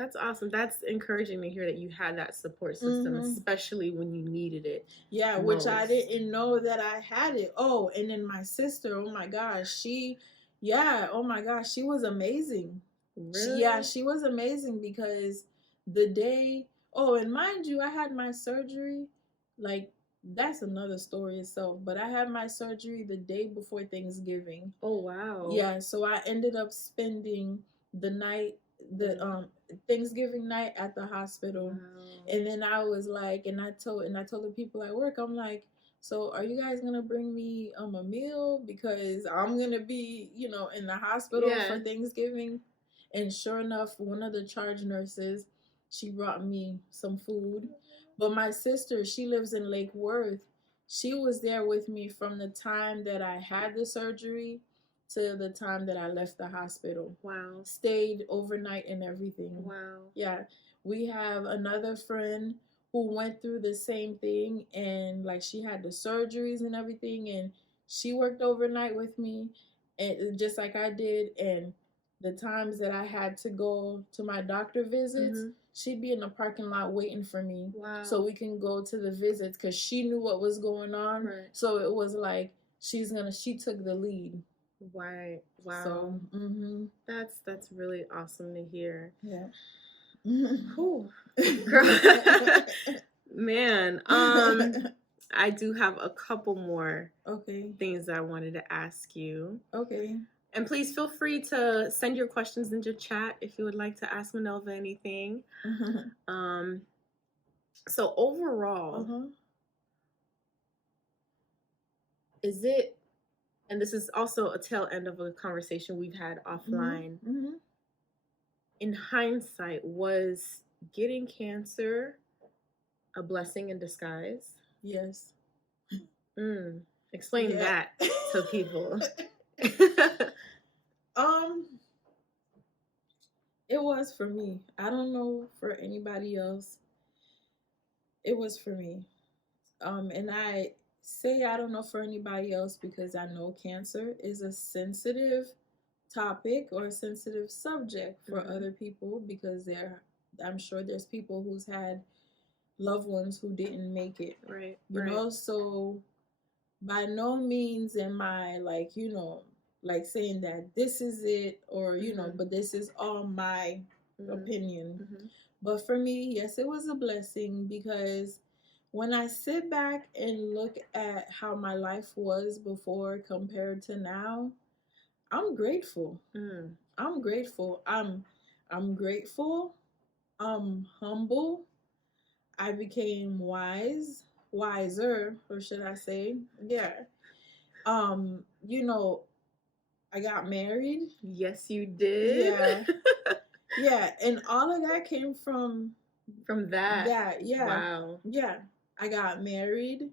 That's awesome. That's encouraging to hear that you had that support system, especially when you needed it. Yeah, which I didn't know that I had it. Oh, and then my sister, oh my gosh, oh my gosh, she was amazing. Really? She was amazing because the day, oh, and mind you, I had my surgery, like, that's another story itself, but I had my surgery the day before Thanksgiving. Oh, wow. Yeah, so I ended up spending the night, the Thanksgiving night at the hospital. Wow. And then I was like, and I told the people at work, I'm like, so are you guys gonna bring me a meal because I'm gonna be, in the hospital for Thanksgiving? And sure enough, one of the charge nurses, she brought me some food. But my sister, she lives in Lake Worth. She was there with me from the time that I had the surgery to the time that I left the hospital. Wow. Stayed overnight and everything. Wow. Yeah. We have another friend who went through the same thing, and like she had the surgeries and everything, and she worked overnight with me, and just like I did. And the times that I had to go to my doctor visits, she'd be in the parking lot waiting for me. Wow. So we can go to the visits because she knew what was going on. Right. So it was like she took the lead. Right. Wow. So, that's really awesome to hear. Yeah. Girl. Man, I do have a couple more things that I wanted to ask you. Okay. And please feel free to send your questions into chat if you would like to ask Minelva anything. So overall, is it, and this is also a tail end of a conversation we've had offline. In hindsight, was getting cancer a blessing in disguise? Yes. Explain that to people. It was for me. I don't know for anybody else. It was for me. And I say I don't know for anybody else because I know cancer is a sensitive topic or a sensitive subject for other people because I'm sure there's people who's had loved ones who didn't make it. Right. You know, so by no means am I like, like saying that this is it or, but this is all my opinion. But for me, yes, it was a blessing because when I sit back and look at how my life was before compared to now, I'm grateful. I'm grateful. I'm grateful. I'm humble. I became wiser, or should I say? Yeah. I got married. Yes, you did. Yeah. Yeah, and all of that came from that. That, yeah. Wow. Yeah. I got married.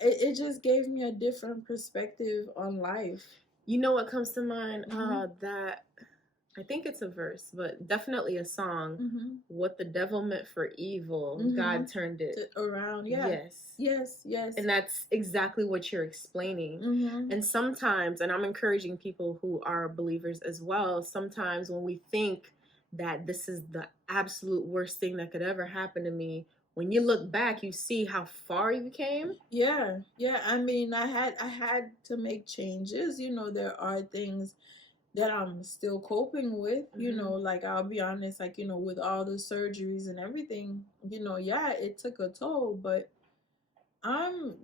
It just gave me a different perspective on life. You know what comes to mind? That I think it's a verse, but definitely a song. What the devil meant for evil, God turned it around. Yeah. Yes. And that's exactly what you're explaining. And sometimes, and I'm encouraging people who are believers as well, sometimes when we think that this is the absolute worst thing that could ever happen to me, when you look back, you see how far you came. Yeah. I mean, I had to make changes. There are things that I'm still coping with, like I'll be honest, like, with all the surgeries and everything, yeah, it took a toll, but I'm,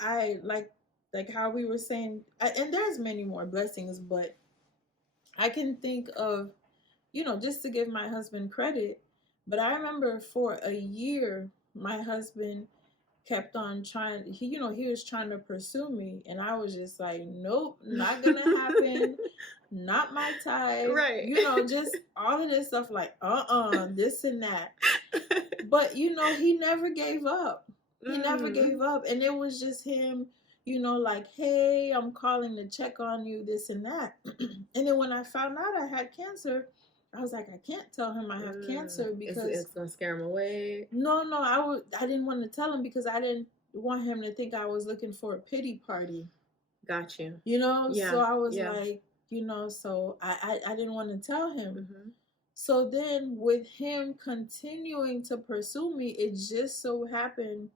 I like how we were saying, and there's many more blessings, but I can think of, just to give my husband credit, but I remember for a year, my husband kept on trying, he was trying to pursue me, and I was just like, nope, not gonna happen. Not my type. Right. Just all of this stuff like, this and that. But, he never gave up. He never gave up. And it was just him, like, hey, I'm calling to check on you, this and that. And then when I found out I had cancer, I was like, I can't tell him I have cancer because it's gonna scare him away. No, I didn't want to tell him because I didn't want him to think I was looking for a pity party. Got you. Yeah. So I was like, so I didn't want to tell him. So then with him continuing to pursue me, it just so happened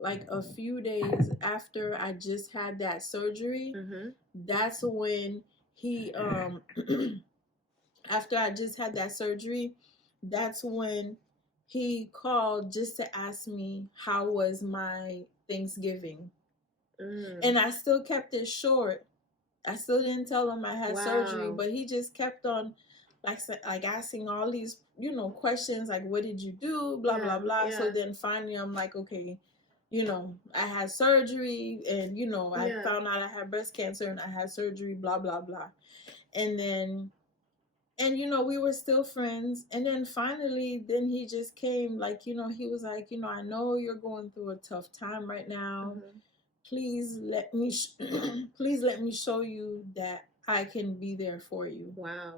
like a few days after I just had that surgery, that's when he after I just had that surgery, that's when he called just to ask me how was my Thanksgiving. And I still kept it short. I still didn't tell him I had surgery, but he just kept on like asking all these, questions like, what did you do? Blah, blah, blah. So then finally I'm like, okay, I had surgery and, I found out I had breast cancer and I had surgery, blah, blah, blah. And then, and, we were still friends. And then finally, then he just came like, he was like, I know you're going through a tough time right now. Please let me please let me show you that I can be there for you. Wow.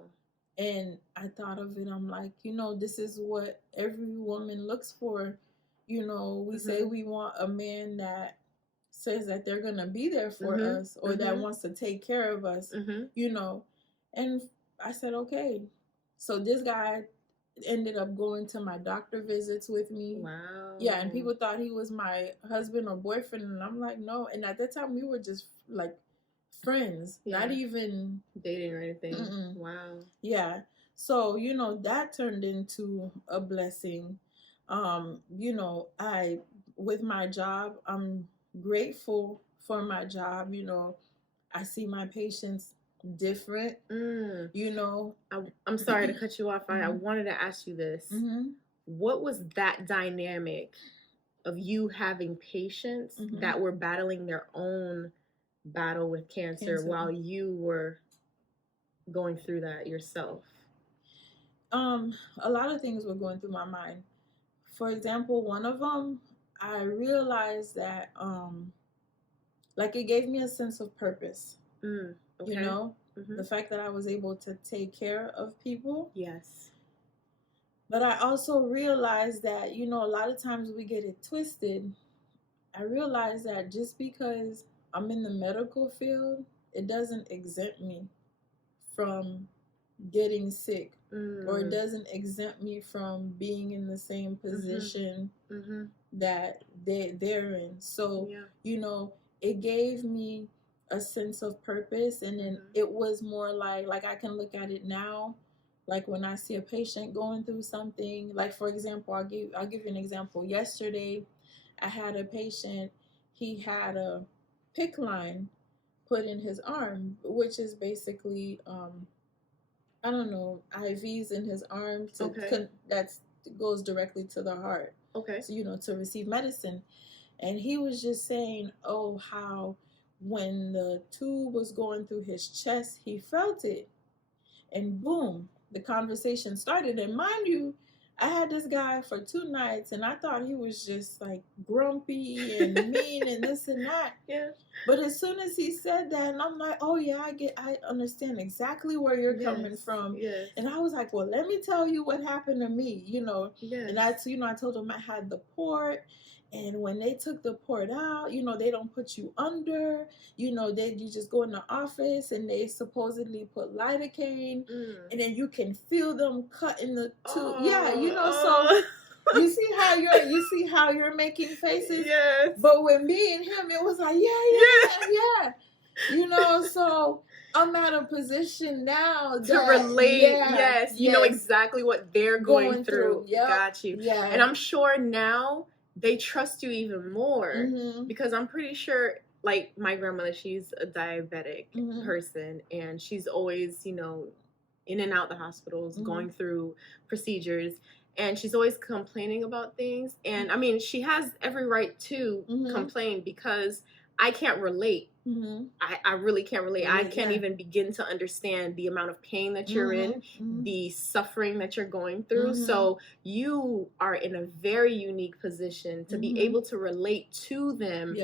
And I thought of it, I'm like, this is what every woman looks for. We say we want a man that says that they're gonna be there for us, or that wants to take care of us, and I said, okay. So this guy ended up going to my doctor visits with me. Wow. Yeah, and people thought he was my husband or boyfriend, and I'm like, no. And at that time, we were just like friends, not even dating or anything. Wow. Yeah. So, that turned into a blessing. I, with my job, I'm grateful for my job. I see my patients different. I'm sorry to cut you off. I wanted to ask you this. What was that dynamic of you having patients that were battling their own battle with cancer while you were going through that yourself? A lot of things were going through my mind. For example, one of them, I realized that like it gave me a sense of purpose. Okay. The fact that I was able to take care of people. Yes. But I also realized that, a lot of times we get it twisted. I realized that just because I'm in the medical field, it doesn't exempt me from getting sick, or it doesn't exempt me from being in the same position that they're in. So, it gave me a sense of purpose, and then it was more like I can look at it now, like when I see a patient going through something. Like, for example, I'll give you an example. Yesterday, I had a patient. He had a PICC line put in his arm, which is basically I don't know, IVs in his arm that goes directly to the heart. Okay. So, to receive medicine. And he was just saying, how when the tube was going through his chest, he felt it. And boom, the conversation started. And mind you, I had this guy for 2 nights, and I thought he was just like grumpy and mean and this and that. Yeah. But as soon as he said that, and I'm like, oh yeah, I understand exactly where you're coming from. Yes. And I was like, well, let me tell you what happened to me, Yes. And I told him I had the port. And when they took the port out, they don't put you under, you just go in the office and they supposedly put lidocaine, and then you can feel them cutting the tube. So you see how you're making faces. Yes. But with me and him, it was like, yeah. So I'm at a position now to relate. Yes. You know exactly what they're going through. Yep. Got you. Yeah. And I'm sure now they trust you even more, because I'm pretty sure, like my grandmother, she's a diabetic person, and she's always, in and out the hospitals, going through procedures, and she's always complaining about things. And I mean, she has every right to complain, because I can't relate. I really can't relate. I can't even begin to understand the amount of pain that you're in, the suffering that you're going through. So you are in a very unique position to be able to relate to them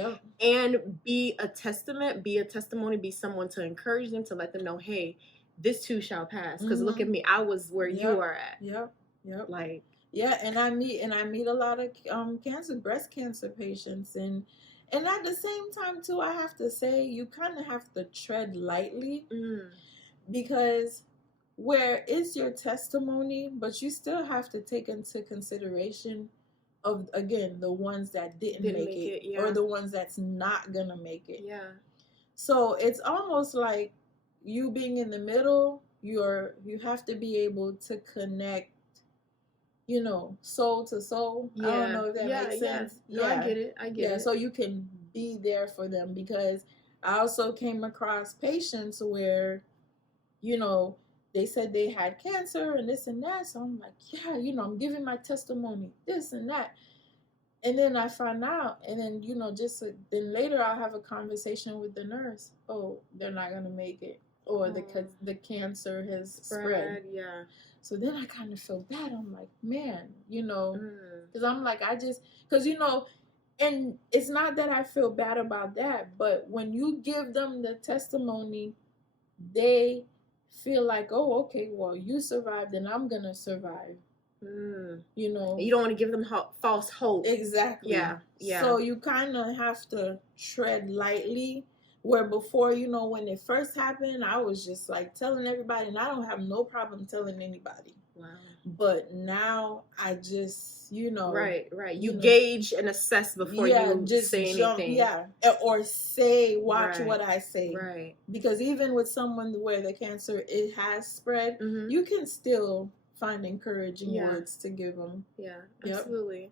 and be a testament, be a testimony, be someone to encourage them, to let them know, hey, this too shall pass. Because look at me, I was where you are at. Yep. Like, yeah, and I meet a lot of breast cancer patients, and at the same time too, I have to say, you kind of have to tread lightly, because where it's your testimony, but you still have to take into consideration of, again, the ones that didn't make it, yeah. or the ones that's not gonna make it. Yeah. So it's almost like you being in the middle, you have to be able to connect, soul to soul. Yeah. I don't know if that makes sense. No, I get it. I get it. So you can be there for them, because I also came across patients where, they said they had cancer and this and that. So I'm like, yeah, I'm giving my testimony, this and that. And then I find out, and then, then later I'll have a conversation with the nurse. Oh, they're not going to make it. Or the cancer has spread. Yeah. So then I kind of feel bad. I'm like, man, because I'm like, because, and it's not that I feel bad about that, but when you give them the testimony, they feel like, oh, okay, well, you survived and I'm going to survive. You don't want to give them false hope. Exactly. Yeah. So you kind of have to tread lightly, where before, when it first happened, I was just like telling everybody, and I don't have no problem telling anybody. Wow. But now I just, right. You gauge and assess before you just say anything. Yeah. Or watch what I say. Right. Because even with someone where the cancer, it has spread, you can still find encouraging words to give them. Yeah, absolutely.